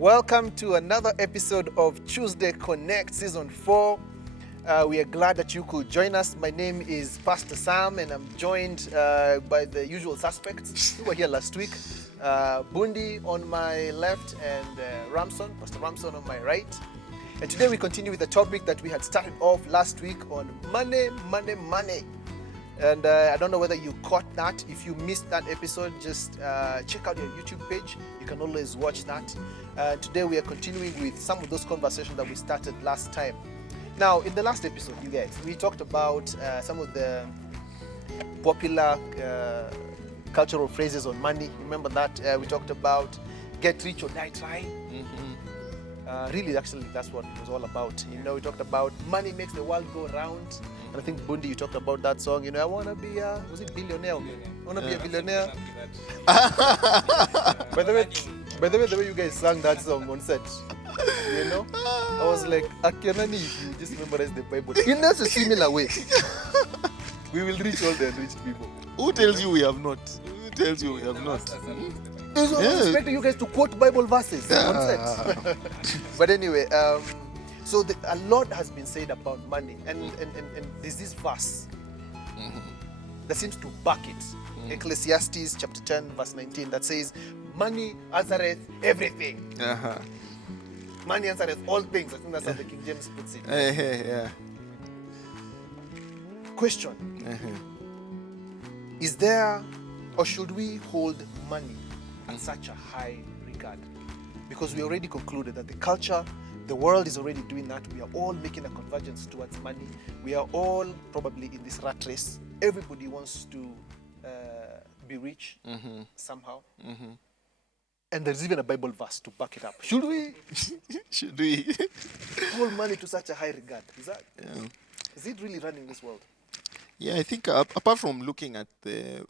Welcome to another episode of Tuesday Connect Season 4. We are glad that you could join us. My name is Pastor Sam, and I'm joined by the usual suspects who were here last week. Bundi on my left and Pastor Ramson on my right. And today we continue with the topic that we had started off last week on money. And I don't know whether you caught that. If you missed that episode, just check out your YouTube page. You can always watch that. Today we are continuing with some of those conversations that we started last time. Now, in the last episode, you guys, we talked about some of the popular cultural phrases on money. Remember that? We talked about get rich or die trying. Really, actually, that's what it was all about. You know, we talked about money makes the world go round. And I think, Bundi, you talked about that song. You know, I want to be a, was it billionaire? I want to be a billionaire. By the way you guys sang that song on set, you know, I was like, Akianani, if you just memorize the Bible in a similar way, we will reach all the enriched people. Who tells you we have not? Who tells you we have not? I was expecting you guys to quote Bible verses on set. But anyway, so a lot has been said about money, and there's this verse that seems to back it. Ecclesiastes chapter 10 verse 19 that says, money answereth everything. Money answereth all things. I think that's how the King James puts it. Question. Is there, or should we hold money in such a high regard? Because we already concluded that the culture, the world is already doing that. We are all making a convergence towards money. We are all probably in this rat race. Everybody wants to be rich somehow. And there's even a Bible verse to back it up. Should we? Should we? Hold money to such a high regard? Is it really running this world? Yeah, I think apart from looking at the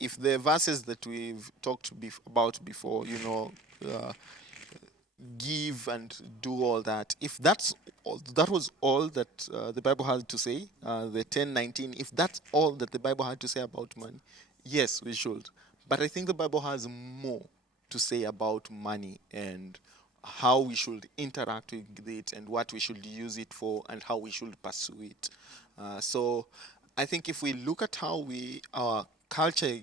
if the verses that we've talked about before, you know, give and do all that. If that was all that the Bible had to say, the 10:19. If that's all that the Bible had to say about money, yes, we should. But I think the Bible has more to say about money and how we should interact with it and what we should use it for and how we should pursue it. So I think if we look at how our culture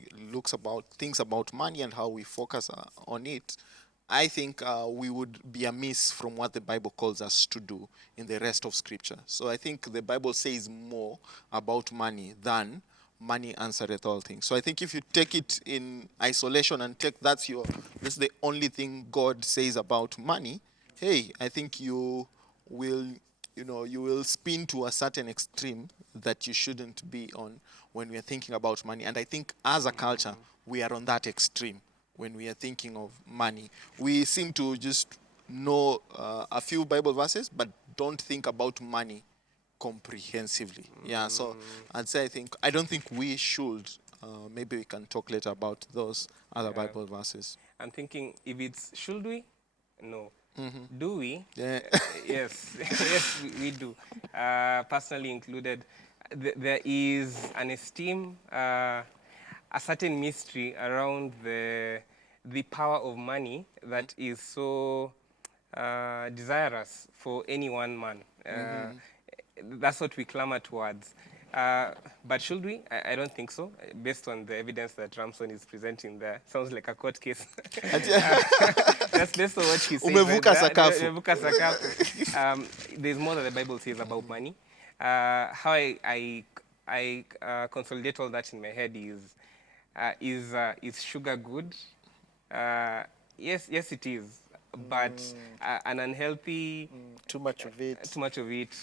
thinks about money and how we focus on it, I think we would be amiss from what the Bible calls us to do in the rest of Scripture. So I think the Bible says more about money than money answereth all things. So I think if you take it in isolation and that's the only thing God says about money, hey, I think you will spin to a certain extreme that you shouldn't be on when we are thinking about money. And I think as a culture, we are on that extreme when we are thinking of money. We seem to just know a few Bible verses, but don't think about money comprehensively. Yeah, so I'd say I don't think we should. Maybe we can talk later about those other Bible verses. I'm thinking if it's should we? No. Do we? Yeah. Yes, yes, we do. Personally included, there is an esteem, a certain mystery around the power of money that is so desirous for any one man. That's what we clamor towards. But should we? I don't think so, based on the evidence that Ramson is presenting there. Sounds like a court case. That's based on what he said. Umevuka sakafu. There's more that the Bible says about money. How I consolidate all that in my head is sugar good? Yes, it is. But an unhealthy... Too much of it.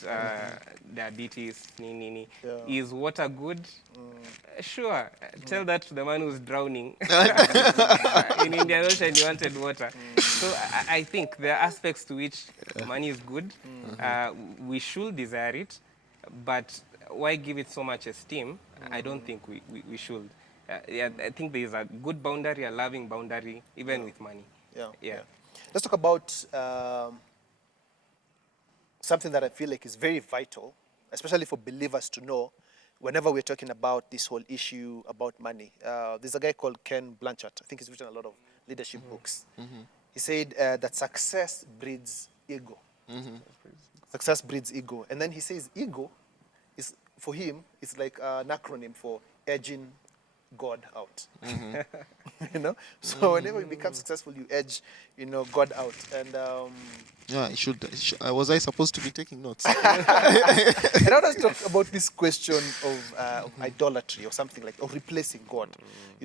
Diabetes, Is water good? Sure. Tell that to the man who's drowning. In Indian Ocean, he wanted water. So I think there are aspects to which money is good. We should desire it. But why give it so much esteem? I don't think we should. I think there is a good boundary, a loving boundary, even with money. Yeah. Let's talk about something that I feel like is very vital, especially for believers to know whenever we're talking about this whole issue about money. There's a guy called Ken Blanchard. I think he's written a lot of leadership books. He said that success breeds ego. Success breeds ego. And then he says ego is, for him, it's like an acronym for edging God out. You know? So whenever you become successful, you edge, God out. And Yeah, was I supposed to be taking notes? and I want to talk about this question of idolatry or something like, or replacing God,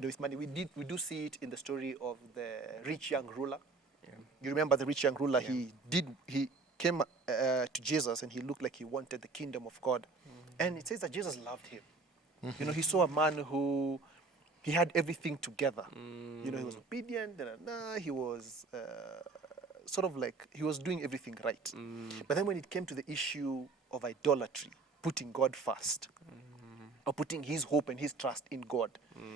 with money. We do see it in the story of the rich young ruler. You remember the rich young ruler? He came to Jesus and he looked like he wanted the kingdom of God, and it says that Jesus loved him. He saw a man who he had everything together. He was obedient. He was sort of like he was doing everything right. But then when it came to the issue of idolatry, putting God first, or putting his hope and his trust in God,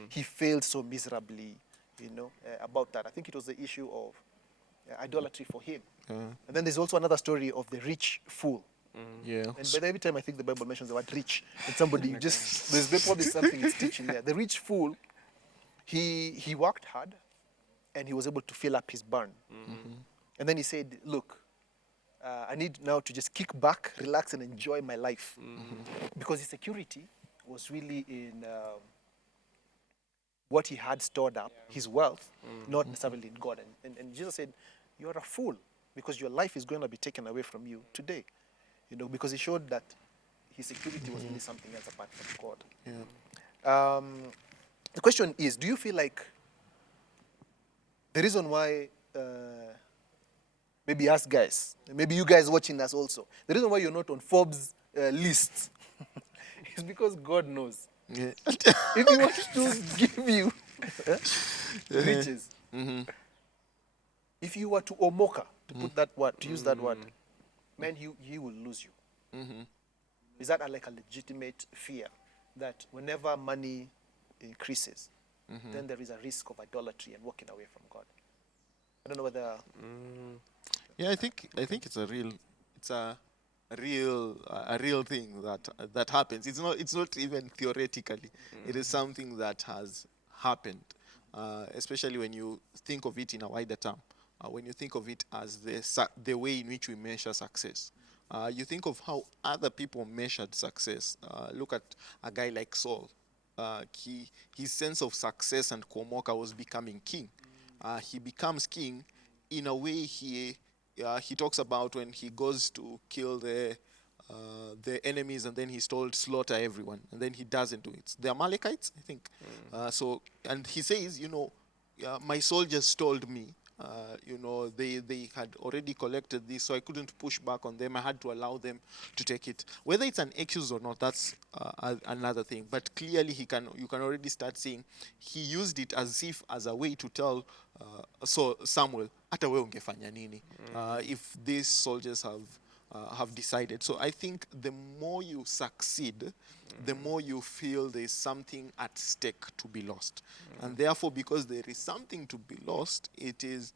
he failed so miserably, about that. I think it was the issue of idolatry for him. And then there's also another story of the rich fool. Yeah. And but every time I think the Bible mentions the word rich, and somebody there's probably something it's teaching there. The rich fool, he worked hard, and he was able to fill up his barn. And then he said, "Look, I need now to just kick back, relax, and enjoy my life," because his security was really in what he had stored up, his wealth, not necessarily in God. And Jesus said, "You are a fool, because your life is going to be taken away from you today." Because he showed that his security was really something else apart from God. Yeah. The question is, do you feel like the reason why, maybe us guys, maybe you guys watching us also, the reason why you're not on Forbes list is because God knows. Yeah. If he wants to give you riches, if you were to omoka, to put that word, to use that word, man, he will lose you. Is that like a legitimate fear that whenever money increases, then there is a risk of idolatry and walking away from God? I don't know whether. Yeah, I think it's a real thing that happens. It's not even theoretically. It is something that has happened, especially when you think of it in a wider term. When you think of it as the way in which we measure success. You think of how other people measured success. Look at a guy like Saul. His sense of success and Komoka was becoming king. He becomes king in a way he talks about when he goes to kill the enemies, and then he's told slaughter everyone, and then he doesn't do it. The Amalekites, I think. And he says, my soldiers told me, they had already collected this, so I couldn't push back on them. I had to allow them to take it. Whether it's an excuse or not, that's another thing. But clearly, you can already start seeing he used it as a way to tell Samuel, hata wewe ungefanya nini if these soldiers have decided. So I think the more you succeed, the more you feel there's something at stake to be lost. And therefore, because there is something to be lost, it is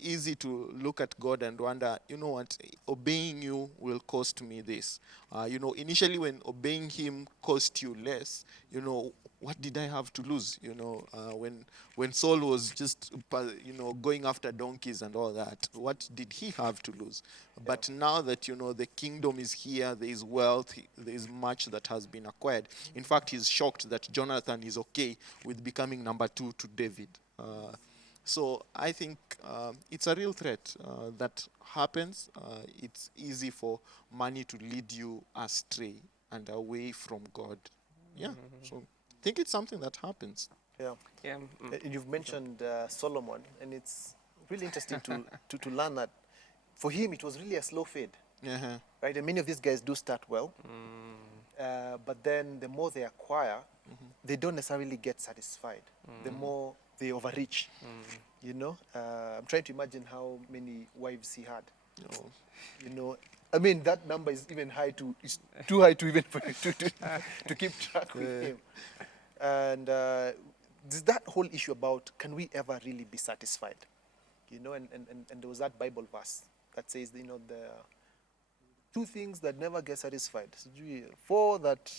easy to look at God and wonder, you know what, obeying you will cost me this. Initially when obeying him cost you less, what did I have to lose? When Saul was just, going after donkeys and all that, what did he have to lose? But now that, the kingdom is here, there is wealth, there is much that has been acquired. In fact, he's shocked that Jonathan is okay with becoming number 2 to David. So I think it's a real threat that happens. It's easy for money to lead you astray and away from God. Yeah, so I think it's something that happens. Yeah. Yeah. And you've mentioned Solomon, and it's really interesting to learn that for him it was really a slow fade. Uh-huh. Right? And many of these guys do start well, but then the more they acquire, they don't necessarily get satisfied. The more they overreach. I'm trying to imagine how many wives he had. I mean, that number is even is too high to even to keep track with him. And there's that whole issue about, can we ever really be satisfied? And there was that Bible verse that says, the 2 things that never get satisfied. 4 that,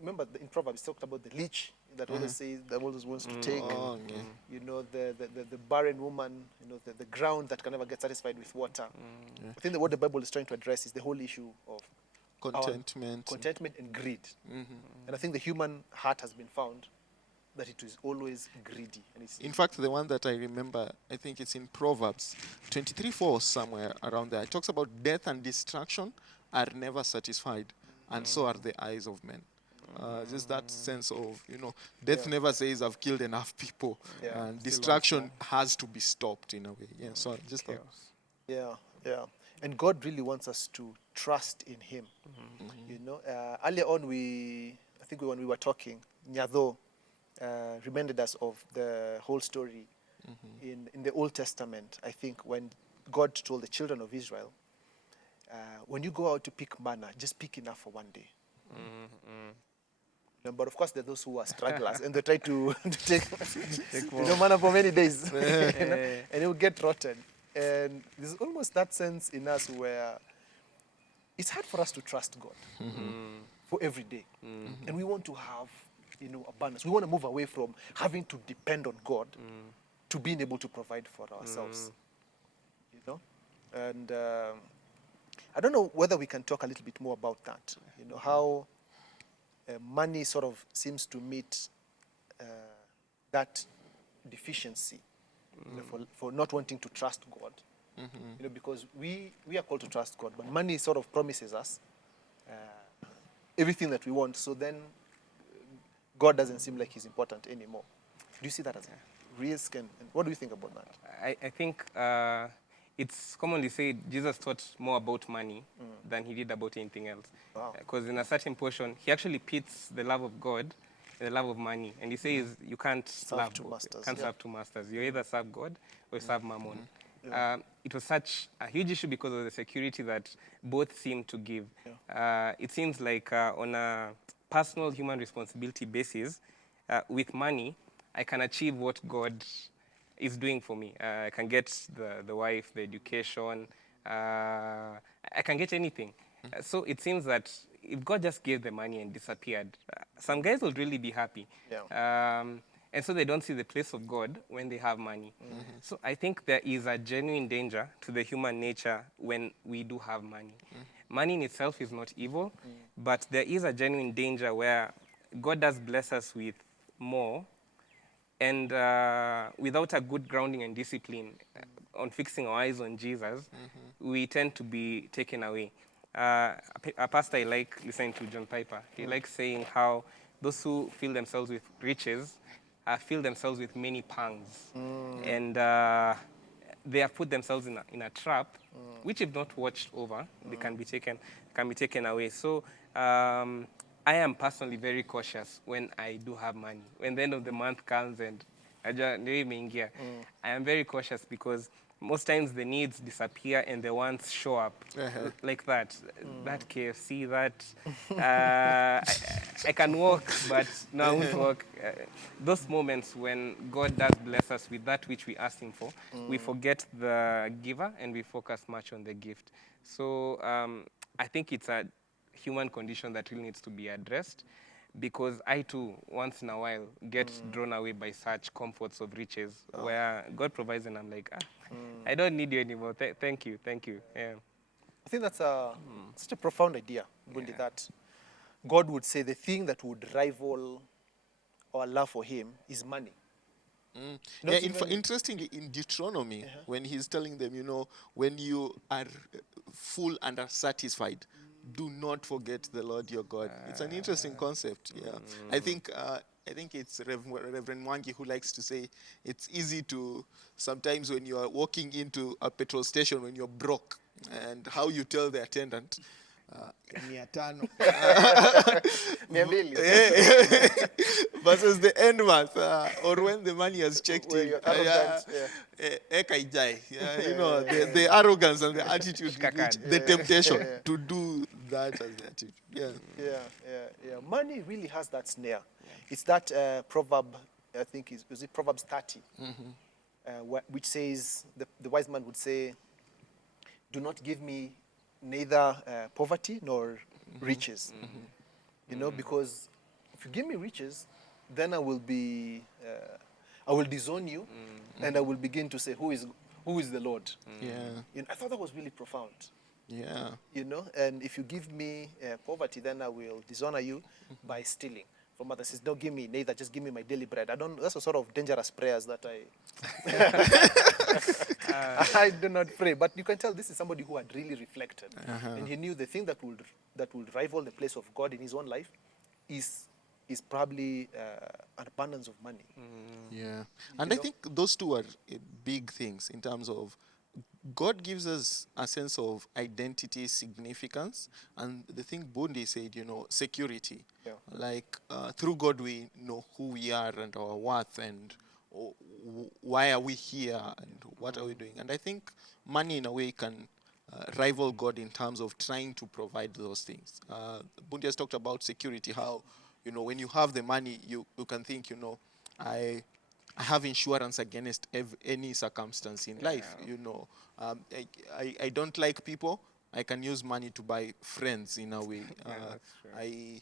remember in Proverbs, it talked about the leech that always says, that always wants to take. Oh, okay. You know, the barren woman, you know, the ground that can never get satisfied with water. I think that what the Bible is trying to address is the whole issue of our Contentment. contentment and greed. Mhm. And I think the human heart has been found that it is always greedy. And it's In fact, the one that I remember, I think it's in Proverbs 23:4, somewhere around there. It talks about death and destruction are never satisfied, and so are the eyes of men. Just that sense of, death Yeah. never says I've killed enough people, Yeah. and destruction has to be stopped in a way. Yeah, so just thought. Yeah, yeah. And God really wants us to trust in Him. You know, earlier on, I think when we were talking, Nyado reminded us of the whole story in the Old Testament. I think when God told the children of Israel, when you go out to pick manna, just pick enough for one day. But of course, there are those who are stragglers and they try to take manna for many days, and it will get rotten. And there's almost that sense in us where it's hard for us to trust God for every day. And we want to have, abundance. We want to move away from having to depend on God to being able to provide for ourselves. And I don't know whether we can talk a little bit more about that. How money sort of seems to meet that deficiency for not wanting to trust God. Because we are called to trust God, but money sort of promises us everything that we want. So then God doesn't seem like He's important anymore. Do you see that as a risk? And what do you think about that? I think it's commonly said Jesus taught more about money than He did about anything else. Wow. Because in a certain portion, He actually pits the love of God and the love of money. And He says you can't Serve two masters, can't yeah. serve two masters. You either serve God or you serve mammon. It was such a huge issue because of the security that both seem to give. It seems like on a personal human responsibility basis, with money, I can achieve what God is doing for me. I can get the wife, the education, I can get anything. So it seems that if God just gave the money and disappeared, some guys would really be happy. And so they don't see the place of God when they have money. So I think there is a genuine danger to the human nature when we do have money. Money in itself is not evil, but there is a genuine danger where God does bless us with more, and without a good grounding and discipline on fixing our eyes on Jesus, we tend to be taken away. A pastor I like listening to, John Piper, he likes saying how those who fill themselves with riches fill themselves with many pangs. And they have put themselves in a trap, which if not watched over, they can be taken away. So I am personally very cautious when I do have money. When the end of the month comes and I am very cautious because most times the needs disappear and the wants show up like that. That KFC, that I can walk, but no, I won't walk. Those moments when God does bless us with that which we asked Him for, we forget the giver and we focus much on the gift. So I think it's a human condition that really needs to be addressed, because I too, once in a while, get drawn away by such comforts of riches where God provides and I'm like, I don't need you anymore. Thank you. Yeah. I think that's such a profound idea, Bundi, that God would say the thing that would rival our love for Him is money. Not even- Interestingly, in Deuteronomy, when he's telling them, when you are full and are satisfied, do not forget the Lord your God. It's an interesting concept. Yeah, I think it's Reverend Mwangi who likes to say it's easy to sometimes when you are walking into a petrol station when you're broke, and how you tell the attendant. 500 Mia mbili. versus the end month, or when the money has checked Where in. you're arrogant, The arrogance and the attitude, Shikakan. the temptation to do that as the attitude. Yeah. Money really has that snare. It's that proverb, I think, is it Proverbs 30, which says, the wise man would say, do not give me neither poverty nor riches. Because if you give me riches, then I will disown you, and I will begin to say, who is the Lord? Yeah. I thought that was really profound. Yeah. And if you give me poverty, then I will dishonor you by stealing from others. Says, don't give me neither, just give me my daily bread. That's a sort of dangerous prayers that I do not pray. But you can tell this is somebody who had really reflected. And he knew the thing that would rival the place of God in his own life is probably an abundance of money. Yeah. And I think those two are big things in terms of God gives us a sense of identity, significance, and the thing Bundi said, security. Yeah. Like through God we know who we are and our worth and why are we here and what are we doing. And I think money in a way can rival God in terms of trying to provide those things. Bundi has talked about security, how when you have the money, you can think, I have insurance against any circumstance in life. I don't like people. I can use money to buy friends in a way. That's true.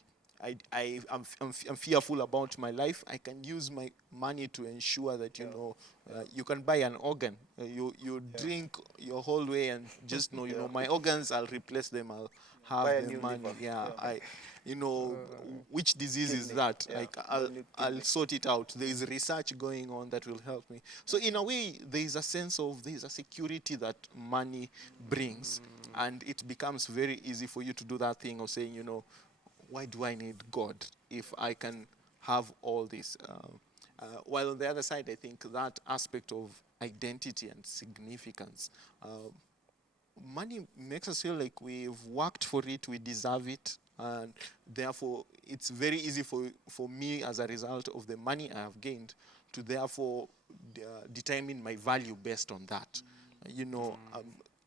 I'm fearful about my life. I can use my money to ensure that you can buy an organ. You drink your whole way and just know my organs. I'll replace them. I'll Buy a have the new money. liver. Yeah. Which disease is Kidney. that? Yeah. I'll Kidney. sort it out. There is research going on that will help me. So in a way, there is a sense of there is a security that money brings, and it becomes very easy for you to do that thing of saying, why do I need God if I can have all this? While on the other side, I think that aspect of identity and significance, money makes us feel like we've worked for it, we deserve it, and therefore it's very easy for me as a result of the money I have gained to therefore determine my value based on that,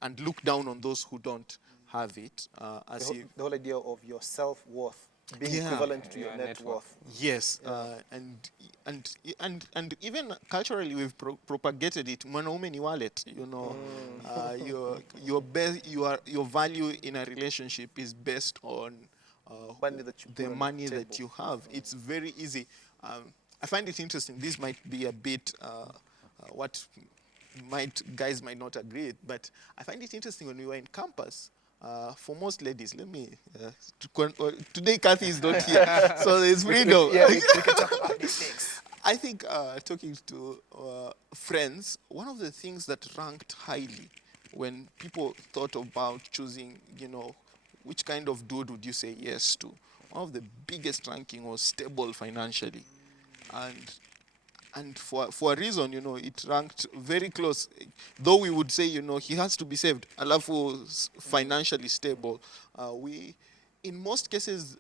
and look down on those who don't have it. The whole idea of your self-worth being Yeah. equivalent to your Your net net worth. Yes, and even culturally we've propagated it. Mwanaume ni wallet, your value in a relationship is based on Money that you the put on the money table. that you have. It's very easy. I find it interesting. This might be a bit what guys might not agree with, but I find it interesting when we were in campus. For most ladies, let me. Today, Kathy is not here, so there's freedom. Yeah, we can talk about these things. I think talking to friends, one of the things that ranked highly when people thought about choosing, which kind of dude would you say yes to? One of the biggest ranking was stable financially, and for a reason, it ranked very close. Though we would say, he has to be saved, alafu financially stable. In most cases,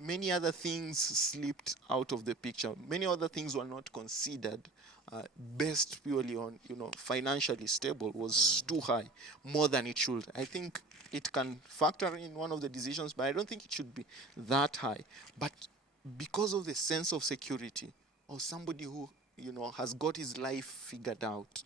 many other things slipped out of the picture. Many other things were not considered. Based purely on, financially stable was too high, more than it should. I think it can factor in one of the decisions, but I don't think it should be that high. But because of the sense of security, or somebody who has got his life figured out,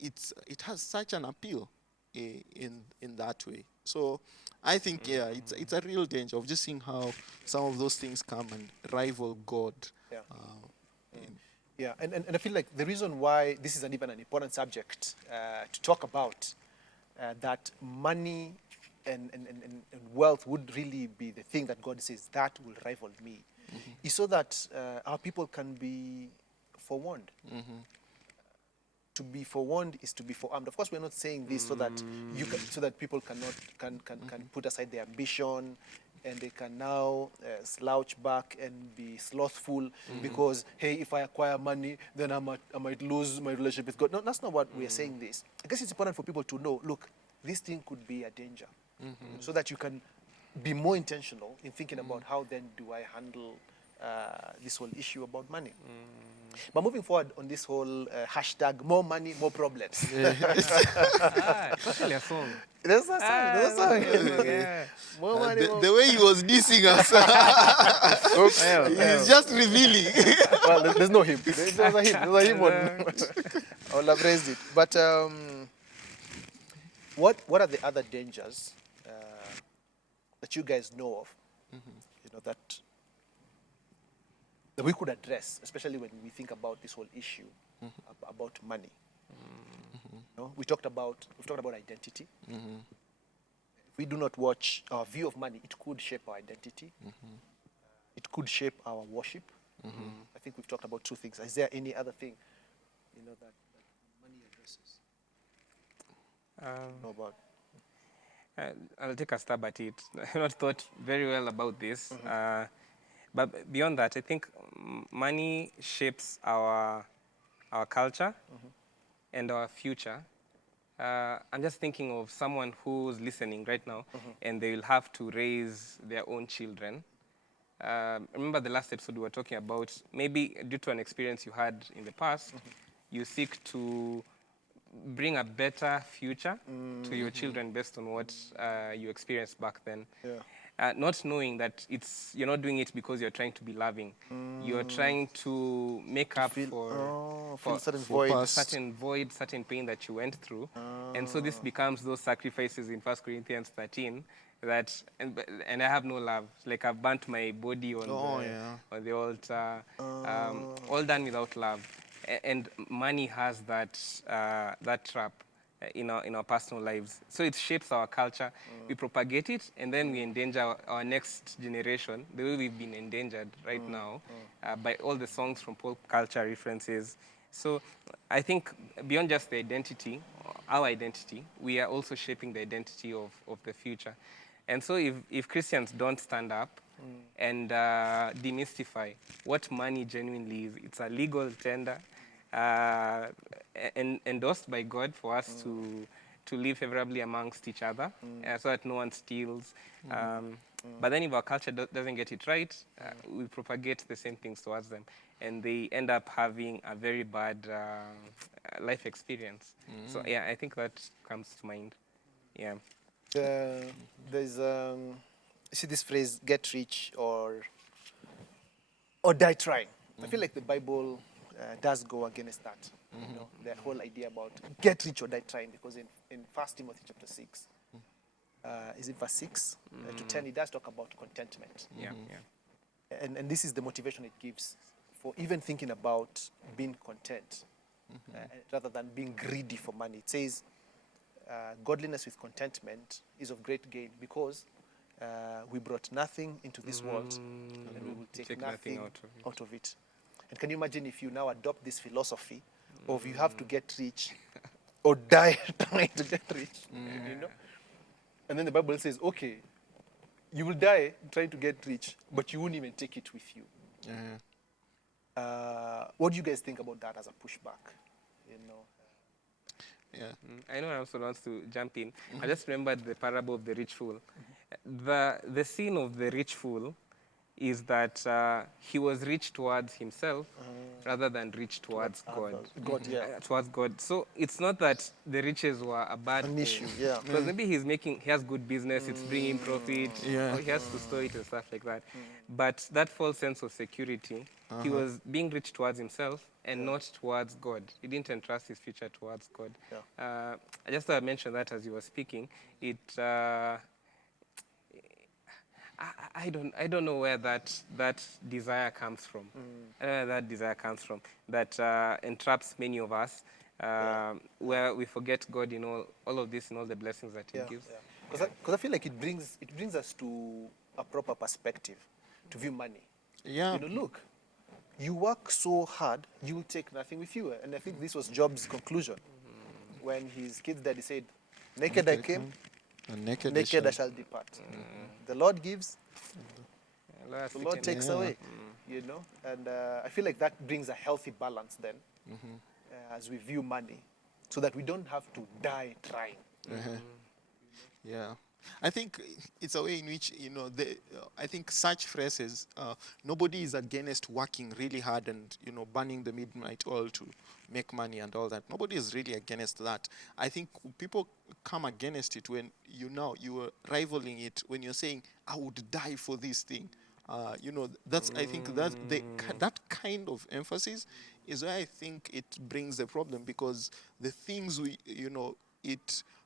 it has such an appeal in that way. So I think it's a real danger of just seeing how some of those things come and rival God. Yeah. Yeah, and I feel like the reason why this is even an important subject to talk about, that money and wealth would really be the thing that God says that will rival me, is so that our people can be forewarned. To be forewarned is to be forearmed. Of course, we're not saying this so that so that people can put aside their ambition, and they can now slouch back and be slothful because, hey, if I acquire money, then I might lose my relationship with God. No, that's not what we are saying this. I guess it's important for people to know, look, this thing could be a danger, so that you can be more intentional in thinking about how then do I handle this whole issue about money. But moving forward on this whole hashtag, more money, more problems. It's actually a song. There's a song. There's a song. Yeah. More money, more The way he was dissing us, he's just revealing. well, there's no him. There's a him. There's a him one. I will have raised it. But what are the other dangers that you guys know of? That that we could address, especially when we think about this whole issue about money. We've talked about identity. If we do not watch our view of money, it could shape our identity. It could shape our worship. I think we've talked about two things. Is there any other thing, that money addresses? Know about? I'll take a stab at it. I've not thought very well about this. But beyond that, I think money shapes our culture and our future. I'm just thinking of someone who's listening right now, and they will have to raise their own children. Remember the last episode we were talking about, maybe due to an experience you had in the past, you seek to bring a better future to your children based on what you experienced back then. Not knowing that you're not doing it because you're trying to be loving. You're trying to make up Fill certain for void. past. certain void, certain pain that you went through. And so this becomes those sacrifices in 1 Corinthians 13 that, and I have no love. Like I've burnt my body on, on the altar, all done without love. And money has that, that trap in our personal lives. So it shapes our culture. We propagate it, and then we endanger our next generation the way we've been endangered right now by all the songs from pop culture references. So I think beyond just the identity, our identity, we are also shaping the identity of the future. And so if Christians don't stand up and demystify what money genuinely is, it's a legal tender endorsed by God for us to live favorably amongst each other so that no one steals. But then if our culture doesn't get it right, we propagate the same things towards them. And they end up having a very bad life experience. So yeah, I think that comes to mind. Yeah. There's you see this phrase, get rich or die trying. I feel like the Bible does go against that. The whole idea about get rich or die trying, because in 1 Timothy chapter 6, is it verse 6 to 10, it does talk about contentment. Yeah. And this is the motivation it gives for even thinking about being content rather than being greedy for money. It says, godliness with contentment is of great gain, because we brought nothing into this world, and we will take nothing out of it. And can you imagine if you now adopt this philosophy of you have to get rich or die trying to get rich, And then the Bible says, okay, you will die trying to get rich, but you won't even take it with you. What do you guys think about that as a pushback? I know I also wants to jump in. I just remembered the parable of the rich fool. The scene of the rich fool is that he was rich towards himself rather than rich towards God. Towards God. So it's not that the riches were a bad An thing. issue, yeah. Because maybe he has good business, it's bringing profit, or he has to store it and stuff like that. But that false sense of security, he was being rich towards himself and not towards God. He didn't entrust his future towards God. I just thought I'd mention that as you were speaking. I don't know where that desire comes from. I don't know where that desire comes from. That entraps many of us, where we forget God in all of this and all the blessings that He gives. Because I feel like it brings us to a proper perspective to view money. Yeah. Look, you work so hard, you will take nothing with you. And I think this was Job's conclusion when his kids died. He said, "Naked I came, And naked, naked I shall depart. The Lord gives, the Lord taken takes away." And I feel like that brings a healthy balance then, as we view money, so that we don't have to die trying. Yeah. I think it's a way in which, I think such phrases, nobody is against working really hard and, burning the midnight oil to make money and all that. Nobody is really against that. I think people come against it when you are rivaling it, when you're saying, I would die for this thing. That's, I think that kind of emphasis is where I think it brings the problem, because the things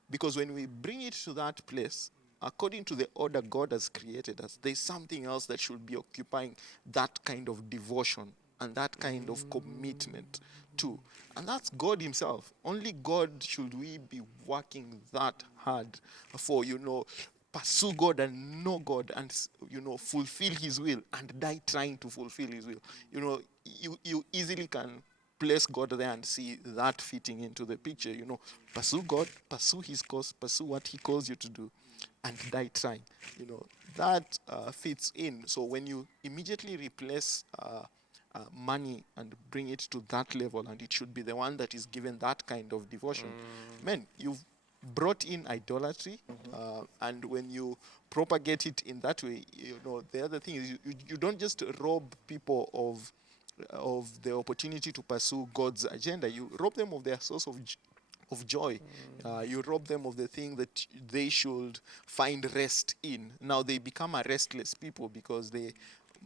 because when we bring it to that place, according to the order God has created us, there's something else that should be occupying that kind of devotion and that kind of commitment too. And that's God himself. Only God should we be working that hard for, pursue God and know God and, fulfill his will and die trying to fulfill his will. You easily can place God there and see that fitting into the picture. Pursue God, pursue his cause, pursue what he calls you to do, and die trying. That fits in. So when you immediately replace money and bring it to that level, and it should be the one that is given that kind of devotion, man, you've brought in idolatry. And when you propagate it in that way, the other thing is you don't just rob people of the opportunity to pursue God's agenda. You rob them of their source of joy. You rob them of the thing that they should find rest in. Now they become a restless people because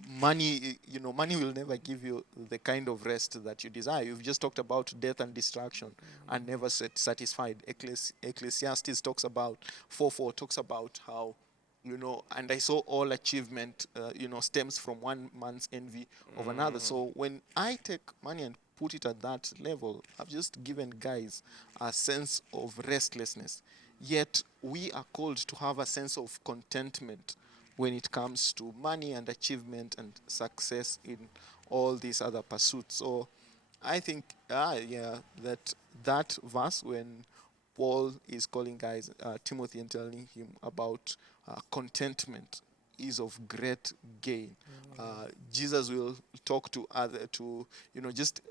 money will never give you the kind of rest that you desire. You've just talked about death and destruction and never satisfied. Ecclesiastes talks about 4:4 talks about how, and I saw all achievement, stems from one man's envy of another. So when I take money and put it at that level, I've just given guys a sense of restlessness. Yet we are called to have a sense of contentment when it comes to money and achievement and success in all these other pursuits. So I think, that verse when Paul is calling guys, Timothy, and telling him about contentment is of great gain. Jesus will talk just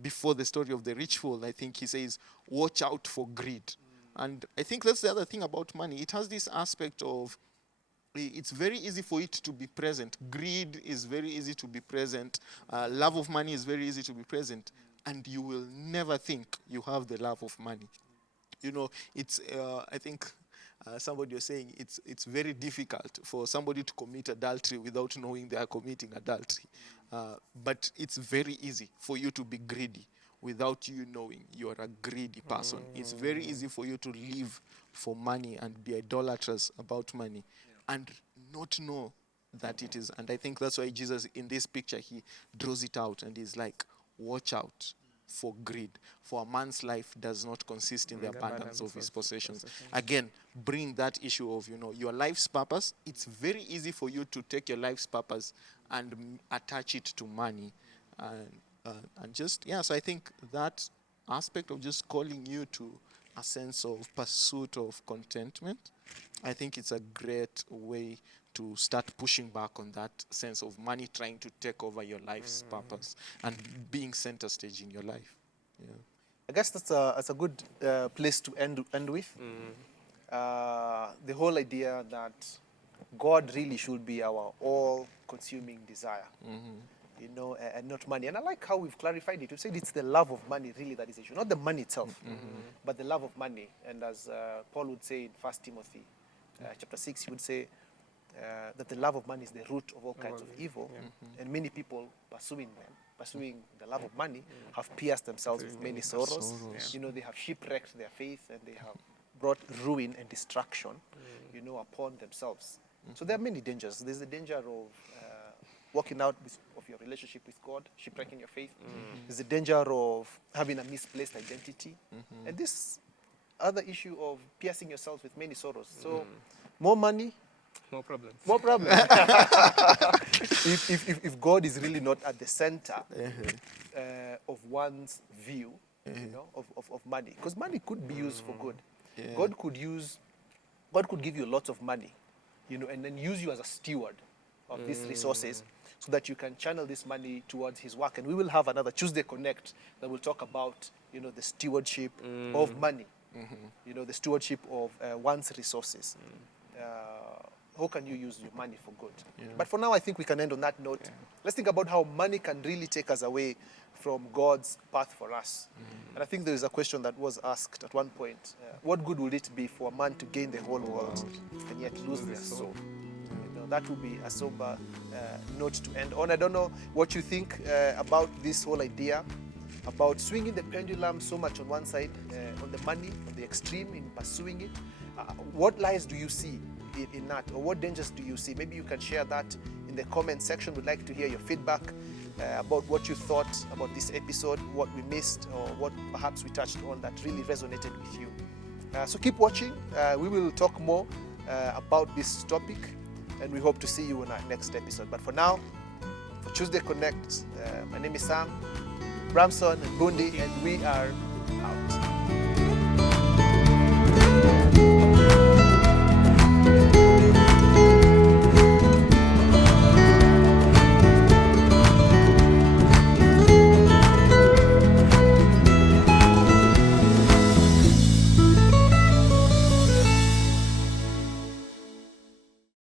before the story of the rich fool, I think he says, watch out for greed. And I think that's the other thing about money. It has this aspect of, it's very easy for it to be present. Greed is very easy to be present. Love of money is very easy to be present. And you will never think you have the love of money. It's, I think somebody was saying it's very difficult for somebody to commit adultery without knowing they are committing adultery. But it's very easy for you to be greedy without you knowing you are a greedy person. It's very easy for you to live for money and be idolatrous about money and not know that it is. And I think that's why Jesus, in this picture, he draws it out and he's like, watch out for greed. For a man's life does not consist in the abundance of his possessions. Again, bring that issue of, your life's purpose. It's very easy for you to take your life's purpose and attach it to money. And just, so I think that aspect of just calling you to a sense of pursuit of contentment, I think it's a great way to start pushing back on that sense of money trying to take over your life's purpose and being center stage in your life. Yeah. I guess that's a good place to end with. The whole idea that God really should be our all-consuming desire, and not money. And I like how we've clarified it. We've said it's the love of money really that is the issue, not the money itself, but the love of money. And as Paul would say in 1 Timothy chapter 6, he would say that the love of money is the root of all kinds of evil, and many people pursuing the love of money have pierced themselves with many sorrows. They have shipwrecked their faith and they have brought ruin and destruction, upon themselves. So there are many dangers. There's the danger of walking out of your relationship with God, shipwrecking your faith. There's the danger of having a misplaced identity, and this other issue of piercing yourself with many sorrows. So more money, More problems. more problems. if God is really not at the center of one's view, of money, because money could be used for good. God could give you lots of money, and then use you as a steward of these resources, so that you can channel this money towards his work. And we will have another Tuesday Connect that will talk about, the stewardship of money, the stewardship of one's resources. How can you use your money for good? But for now, I think we can end on that note. Let's think about how money can really take us away from God's path for us. And I think there is a question that was asked at one point. What good would it be for a man to gain the whole world and yet lose their soul? That would be a somber note to end on. I don't know what you think about this whole idea about swinging the pendulum so much on one side, on the money, on the extreme in pursuing it. What lies do you see in that? Or what dangers do you see? Maybe you can share that in the comment section. We'd like to hear your feedback about what you thought about this episode, what we missed, or what perhaps we touched on that really resonated with you. So keep watching. We will talk more about this topic, and we hope to see you in our next episode. But for now, for Tuesday Connect, my name is Sam, Bramson, and Bundi, and we are out.